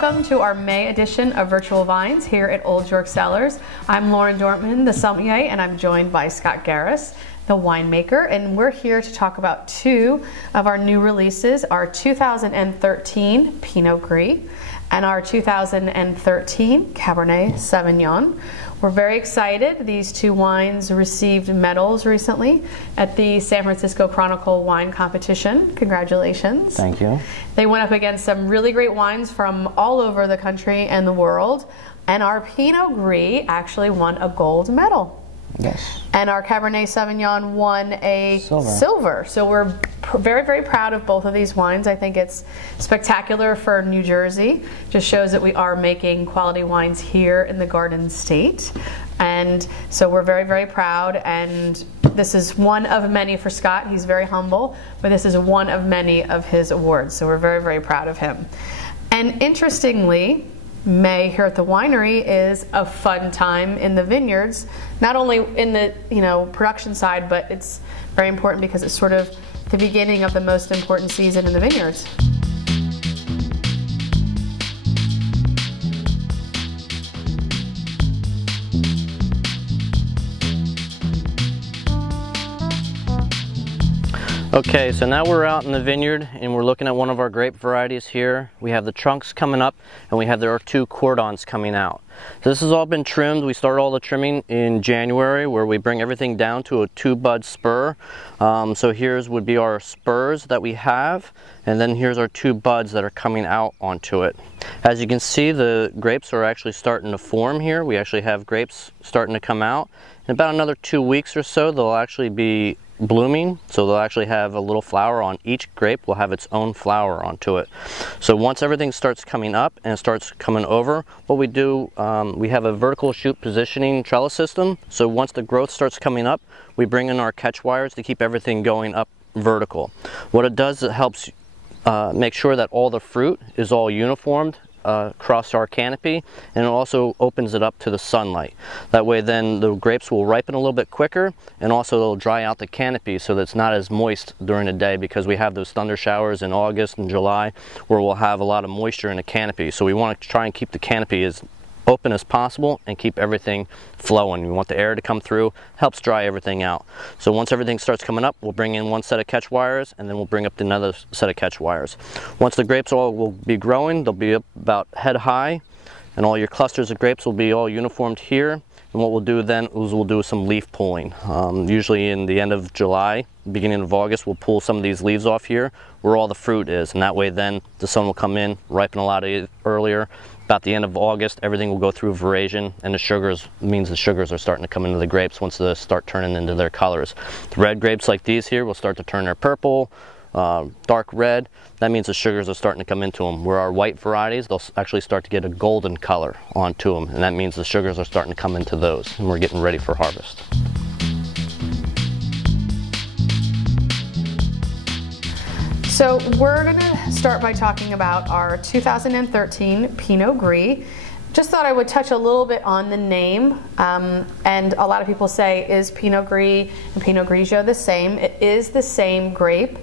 Welcome to our May edition of Virtual Vines here at Old York Cellars. I'm Laurin, Dorman, the Sommelier, and I'm joined by Scott Gares, the winemaker, and we're here to talk about two of our new releases, our 2013 Pinot Gris and our 2013 Cabernet Sauvignon. We're very excited. These two wines received medals recently at the San Francisco Chronicle Wine Competition. Congratulations. Thank you. They went up against some really great wines from all over the country and the world, and our Pinot Gris actually won a gold medal. Yes. And our Cabernet Sauvignon won a silver. So we're very, very proud of both of these wines. I think it's spectacular for New Jersey. Just shows that we are making quality wines here in the Garden State. And so we're very, very proud. And this is one of many for Scott. He's very humble, but this is one of many of his awards. So we're very, very proud of him. And interestingly, May here at the winery is a fun time in the vineyards, not only in the production side, but it's very important because it's sort of the beginning of the most important season in the vineyards. Okay, so now we're out in the vineyard and we're looking at one of our grape varieties here. We have the trunks coming up and we have our two cordons coming out. So this has all been trimmed. We started all the trimming in January where we bring everything down to a 2-bud spur. So here's would be our spurs that we have, and then here's our 2 buds that are coming out onto it. As you can see, the grapes are actually starting to form here. We actually have grapes starting to come out. In about another 2 weeks or so, they'll actually be blooming, so they'll actually have a little flower on each grape. Will have its own flower onto it. So once everything starts coming up and starts coming over, what we do, we have a vertical shoot positioning trellis system. So once the growth starts coming up, we bring in our catch wires to keep everything going up vertical. What it does, it helps make sure that all the fruit is all uniformed across our canopy, and it also opens it up to the sunlight. That way then the grapes will ripen a little bit quicker, and also it'll dry out the canopy so that it's not as moist during the day, because we have those thunder showers in August and July where we'll have a lot of moisture in the canopy. So we want to try and keep the canopy as open as possible and keep everything flowing. We want the air to come through, helps dry everything out. So once everything starts coming up, we'll bring in one set of catch wires, and then we'll bring up another set of catch wires. Once the grapes all will be growing, they'll be up about head high, and all your clusters of grapes will be all uniformed here. And what we'll do then is we'll do some leaf pulling. Usually in the end of July, beginning of August, we'll pull some of these leaves off here where all the fruit is, and that way then the sun will come in, ripen a lot earlier. About the end of August, everything will go through veraison, and the sugars means the sugars are starting to come into the grapes once they start turning into their colors. The red grapes like these here will start to turn their purple, dark red. That means the sugars are starting to come into them. Where our white varieties, they'll actually start to get a golden color onto them, and that means the sugars are starting to come into those, and we're getting ready for harvest. So we're going to start by talking about our 2013 Pinot Gris. Just thought I would touch a little bit on the name, and a lot of people say, is Pinot Gris and Pinot Grigio the same? It is the same grape.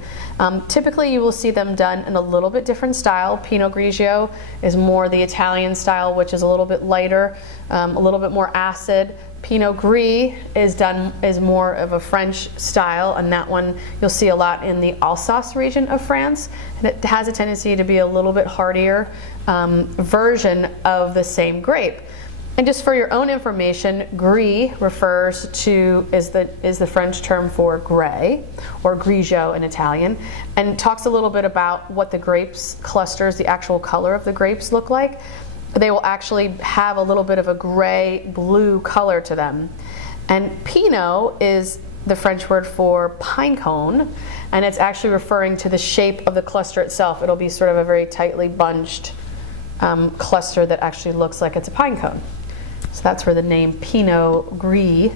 Typically you will see them done in a little bit different style. Pinot Grigio is more the Italian style, which is a little bit lighter, a little bit more acid. Pinot Gris is more of a French style, and that one you'll see a lot in the Alsace region of France, and it has a tendency to be a little bit hardier version of the same grape. And just for your own information, Gris refers to is the French term for gray, or grigio in Italian, and talks a little bit about what the grapes clusters, the actual color of the grapes look like. They will actually have a little bit of a gray-blue color to them. And Pinot is the French word for pine cone, and it's actually referring to the shape of the cluster itself. It'll be sort of a very tightly bunched cluster that actually looks like it's a pine cone. So that's where the name Pinot Gris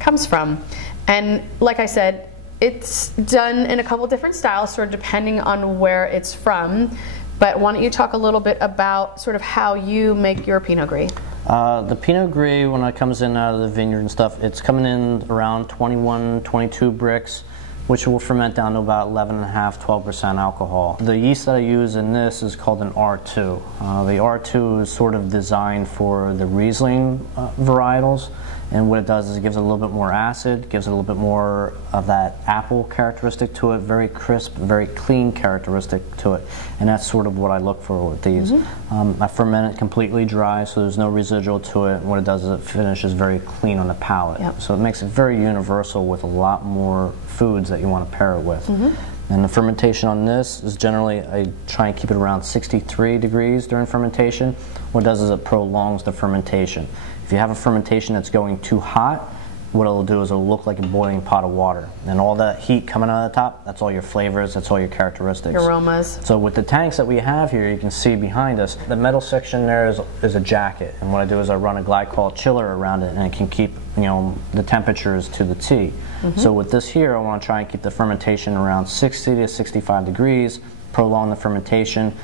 comes from. And like I said, it's done in a couple different styles, sort of depending on where it's from. But why don't you talk a little bit about sort of how you make your Pinot Gris? The Pinot Gris, when it comes in out of the vineyard and stuff, it's coming in around 21, 22 bricks. which will ferment down to about 11.5, 12% alcohol. The yeast that I use in this is called an R2. The R2 is sort of designed for the Riesling varietals, and what it does is it gives it a little bit more acid, gives it a little bit more of that apple characteristic to it, very crisp, very clean characteristic to it, and that's sort of what I look for with these. I ferment it completely dry, so there's no residual to it, and what it does is it finishes very clean on the palate. So it makes it very universal with a lot more foods that you want to pair it with. And the fermentation on this is generally, I try and keep it around 63 degrees during fermentation. What it does is it prolongs the fermentation. If you have a fermentation that's going too hot, what it'll do is it'll look like a boiling pot of water. And all that heat coming out of the top, that's all your flavors, that's all your characteristics. Aromas. So with the tanks that we have here, you can see behind us, the metal section there is a jacket. And what I do is I run a glycol chiller around it, and it can keep, you know, the temperatures to the T. So with this here, I want to try and keep the fermentation around 60 to 65 degrees, prolong the fermentation,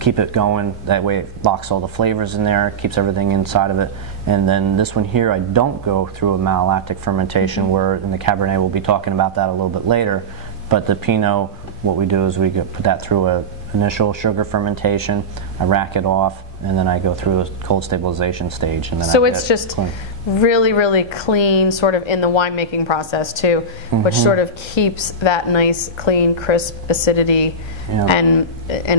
keep it going, that way it locks all the flavors in there, keeps everything inside of it. And then this one here, I don't go through a malolactic fermentation, where in the Cabernet we'll be talking about that a little bit later. But the Pinot, what we do is we put that through a initial sugar fermentation, I rack it off, and then I go through a cold stabilization stage. And then so it's just really, really clean, sort of in the winemaking process too, which sort of keeps that nice, clean, crisp acidity and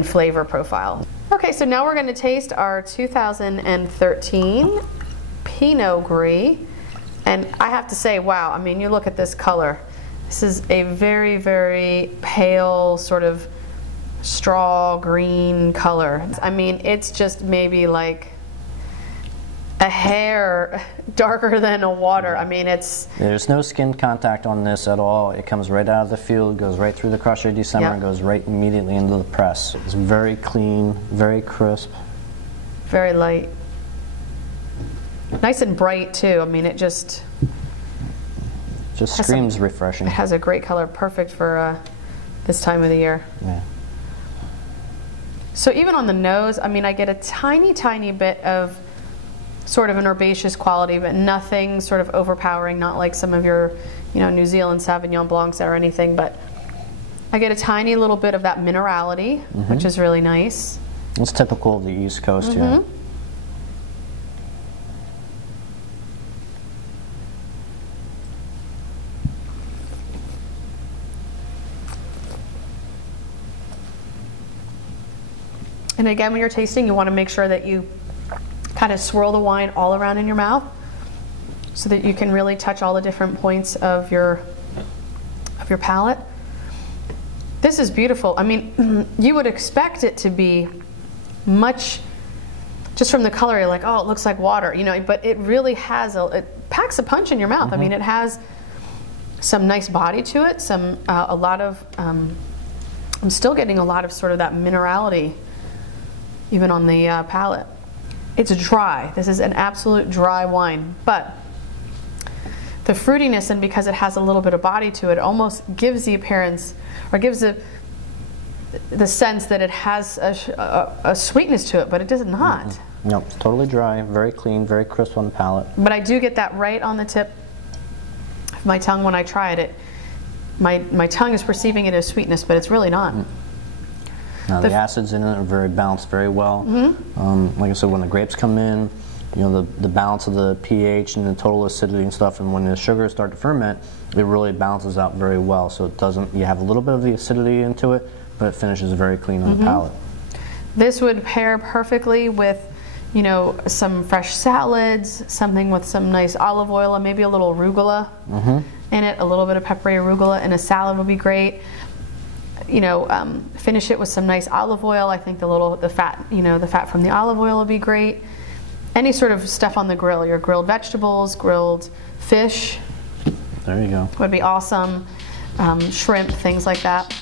flavor profile. Okay, so now we're going to taste our 2013 Pinot Gris, and I have to say, wow, I mean, you look at this color. This is a very, very pale, sort of straw green color. I mean, it's just maybe like a hair darker than a water. I mean, it's... There's no skin contact on this at all. It comes right out of the field, goes right through the crusher December, and goes right immediately into the press. It's very clean, very crisp. Very light. Nice and bright too. I mean, it just screams refreshing. It has a great color, perfect for this time of the year. Yeah. So even on the nose, I mean, I get a tiny, tiny bit of sort of an herbaceous quality, but nothing sort of overpowering, not like some of your, you know, New Zealand Sauvignon Blancs or anything, but I get a tiny little bit of that minerality, which is really nice. It's typical of the East Coast here. And again, when you're tasting, you want to make sure that you kind of swirl the wine all around in your mouth so that you can really touch all the different points of your palate. This is beautiful. I mean, you would expect it to be much, just from the color, you're like, oh, it looks like water, you know, but it really has, it packs a punch in your mouth. I mean, it has some nice body to it, a lot of, I'm still getting a lot of sort of that minerality even on the palate. It's dry. This is an absolute dry wine, but the fruitiness, and because it has a little bit of body to it, almost gives the appearance, or gives the sense that it has a sweetness to it, but it does not. Nope, it's totally dry, very clean, very crisp on the palate. But I do get that right on the tip of my tongue when I try it. My tongue is perceiving it as sweetness, but it's really not. Now the acids in it are very balanced very well. Like I said, when the grapes come in, you know, the balance of the pH and the total acidity and stuff, and when the sugars start to ferment, it really balances out very well. So it doesn't, you have a little bit of the acidity into it, but it finishes very clean on the palate. This would pair perfectly with, you know, some fresh salads, something with some nice olive oil, and maybe a little arugula in it, a little bit of peppery arugula in a salad would be great. You know, finish it with some nice olive oil. I think the fat, you know, the fat from the olive oil would be great. Any sort of stuff on the grill, your grilled vegetables, grilled fish. There you go. Would be awesome. Shrimp, things like that.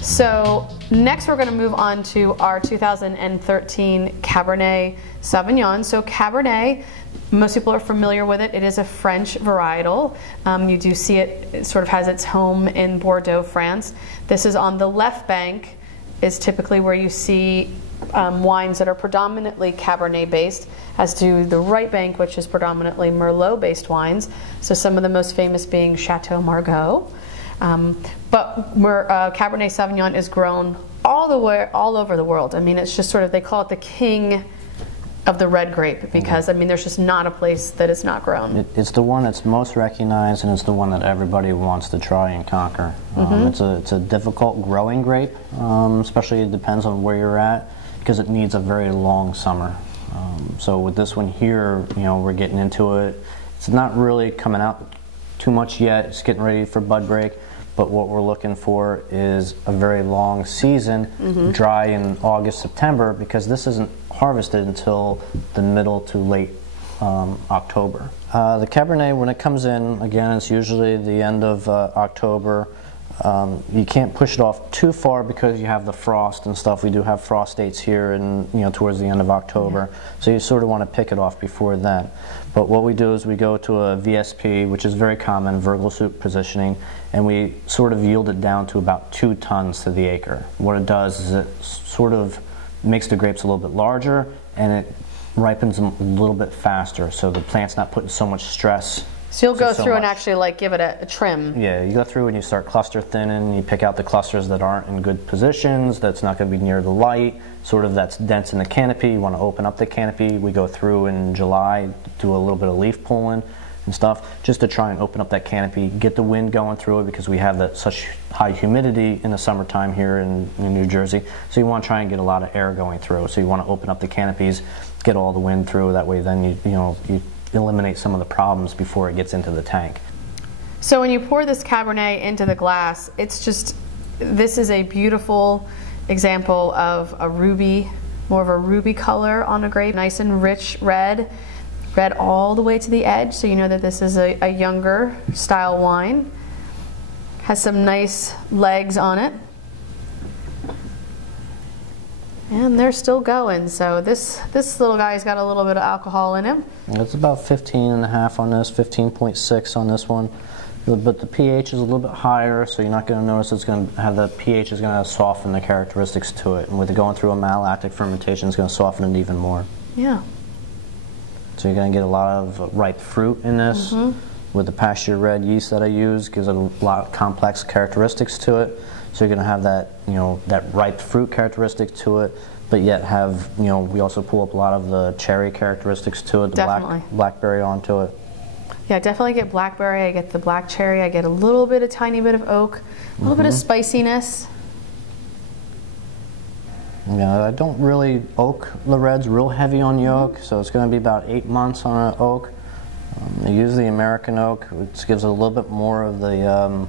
So next we're going to move on to our 2013 Cabernet Sauvignon. So Cabernet, Most people are familiar with it. It is a French varietal. You do see it sort of has its home in Bordeaux, France. This is on the left bank, is typically where you see wines that are predominantly Cabernet based, as to the right bank, which is predominantly Merlot based wines. So some of the most famous being Chateau Margaux. But Cabernet Sauvignon is grown all over the world. I mean, it's just sort of, they call it the king of the red grape, because I mean, there's just not a place that it's not grown. It's the one that's most recognized, and it's the one that everybody wants to try and conquer. It's a difficult growing grape, especially it depends on where you're at, because it needs a very long summer. So with this one here, you know, we're getting into it. It's not really coming out too much yet. It's getting ready for bud break. But what we're looking for is a very long season, dry in August, September, because this isn't harvested until the middle to late October. The Cabernet, when it comes in, again, it's usually the end of October. You can't push it off too far because you have the frost and stuff. We do have frost dates here, and towards the end of October. So you sort of want to pick it off before then. But what we do is we go to a VSP, which is very common, vertical soup positioning, and we sort of yield it down to about 2 tons to the acre. What it does is it sort of makes the grapes a little bit larger, and it ripens them a little bit faster, so the plant's not putting so much stress. So you'll go through and actually like give it a trim. Yeah, you go through and you start cluster thinning, you pick out the clusters that aren't in good positions, that's not going to be near the light, sort of that's dense in the canopy. You want to open up the canopy. We go through in July, do a little bit of leaf pulling and stuff, just to try and open up that canopy, get the wind going through it, because we have such high humidity in the summertime here in New Jersey. So you want to try and get a lot of air going through. So you want to open up the canopies, get all the wind through. That way, then you eliminate some of the problems before it gets into the tank. So when you pour this Cabernet into the glass, it's just, this is a beautiful example of a ruby, more of a ruby color on a grape, nice and rich red all the way to the edge, so you know that this is a younger style wine. Has some nice legs on it. And they're still going, so this little guy's got a little bit of alcohol in him. It's about 15.5 on this, 15.6 on this one. But the pH is a little bit higher, so you're not going to notice it's going to have the pH is going to soften the characteristics to it. And with it going through a malolactic fermentation, it's going to soften it even more. Yeah. So you're going to get a lot of ripe fruit in this. With the pasture red yeast that I use, gives it a lot of complex characteristics to it. So you're going to have that, that ripe fruit characteristic to it, but yet have, we also pull up a lot of the cherry characteristics to it, the blackberry onto it. Yeah, definitely get blackberry. I get the black cherry. I get a tiny bit of oak, a little bit of spiciness. Yeah, I don't really oak the reds real heavy on the oak, so it's going to be about 8 months on an oak. I use the American oak, which gives it a little bit more of the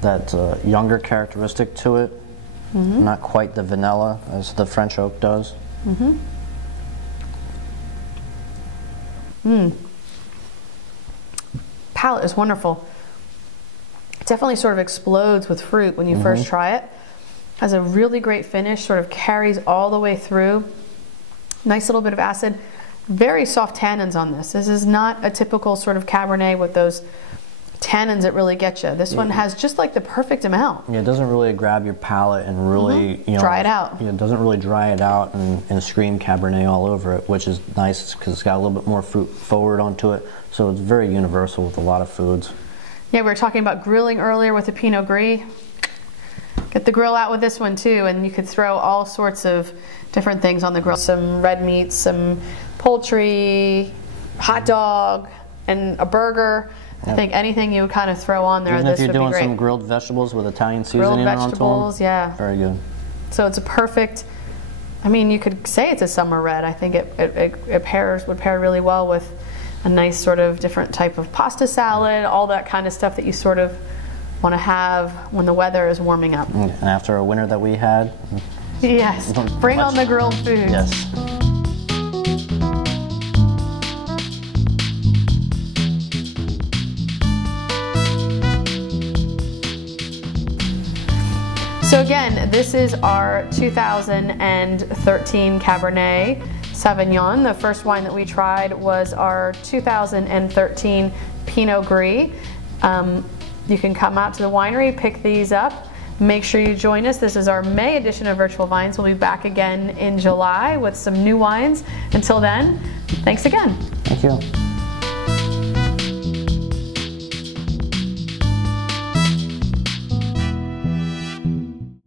that younger characteristic to it, not quite the vanilla as the French oak does. Palate is wonderful. It definitely sort of explodes with fruit when you first try it. Has a really great finish, sort of carries all the way through. Nice little bit of acid. Very soft tannins on this. This is not a typical sort of Cabernet with those tannins that really get you. This one has just like the perfect amount. Yeah, it doesn't really grab your palate and really dry it out. Yeah, it doesn't really dry it out and scream Cabernet all over it, which is nice because it's got a little bit more fruit forward onto it. So it's very universal with a lot of foods. Yeah, we were talking about grilling earlier with the Pinot Gris. Get the grill out with this one too, and you could throw all sorts of different things on the grill. Some red meat, some poultry, hot dog, and a burger. I think anything you would kind of throw on there, even this if would you're be great. doing some grilled vegetables with Italian seasoning grilled vegetables, yeah. Very good. So it's a perfect, I mean, you could say it's a summer red. I think it would pair really well with a nice sort of different type of pasta salad, all that kind of stuff that you sort of want to have when the weather is warming up. And after a winter that we had. Yes, bring on the grilled food. Yes. So again, this is our 2013 Cabernet Sauvignon. The first wine that we tried was our 2013 Pinot Gris. You can come out to the winery, pick these up. Make sure you join us. This is our May edition of Virtual Vines. We'll be back again in July with some new wines. Until then, thanks again. Thank you.